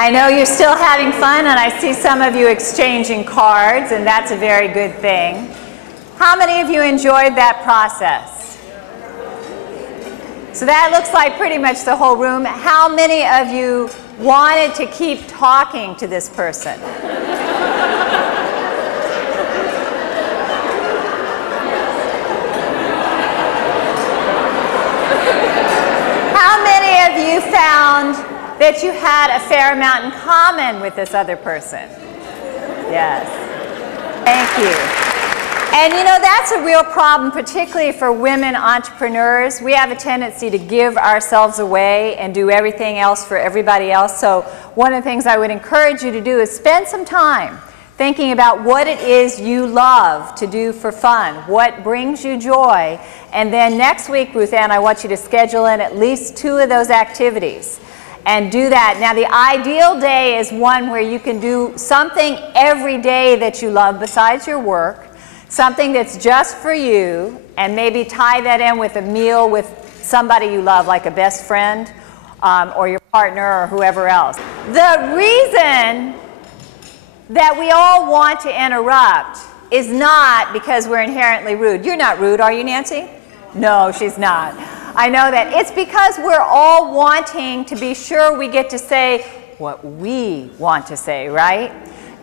I know you're still having fun, and I see some of you exchanging cards, and that's a very good thing. How many of you enjoyed that process? So that looks like pretty much the whole room. How many of you wanted to keep talking to this person? How many of you found that you had a fair amount in common with this other person? Yes. Thank you. And you know, that's a real problem, particularly for women entrepreneurs. We have a tendency to give ourselves away and do everything else for everybody else. So one of the things I would encourage you to do is spend some time thinking about what it is you love to do for fun, what brings you joy. And then next week, Ruth Ann, I want you to schedule in at least 2 of those activities and do that. Now, the ideal day is one where you can do something every day that you love besides your work, something that's just for you, and maybe tie that in with a meal with somebody you love, like a best friend or your partner or whoever else. The reason that we all want to interrupt is not because we're inherently rude. You're not rude, are you, Nancy? No, she's not. I know that. It's because we're all wanting to be sure we get to say what we want to say, right?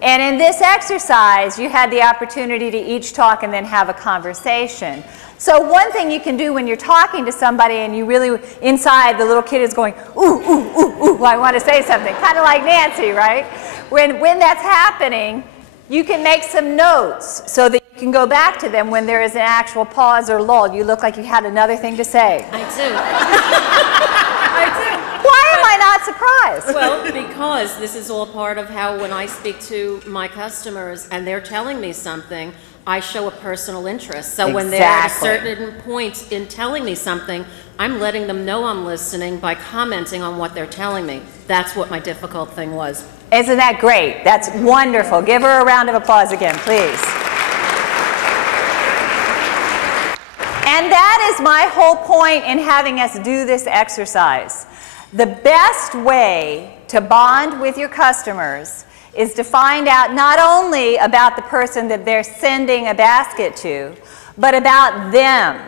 And in this exercise, you had the opportunity to each talk and then have a conversation. So one thing you can do when you're talking to somebody and you really, inside, the little kid is going, ooh, ooh, ooh, ooh, I want to say something, kind of like Nancy, right? When that's happening, you can make some notes so that you can go back to them when there is an actual pause or lull. You look like you had another thing to say. I do. I do. Why am I not surprised? Well, because this is all part of how when I speak to my customers and they're telling me something, I show a personal interest. So when they're at a certain point in telling me something, I'm letting them know I'm listening by commenting on what they're telling me. That's what my difficult thing was. Isn't that great? That's wonderful. Give her a round of applause again, please. And that is my whole point in having us do this exercise. The best way to bond with your customers is to find out not only about the person that they're sending a basket to, but about them.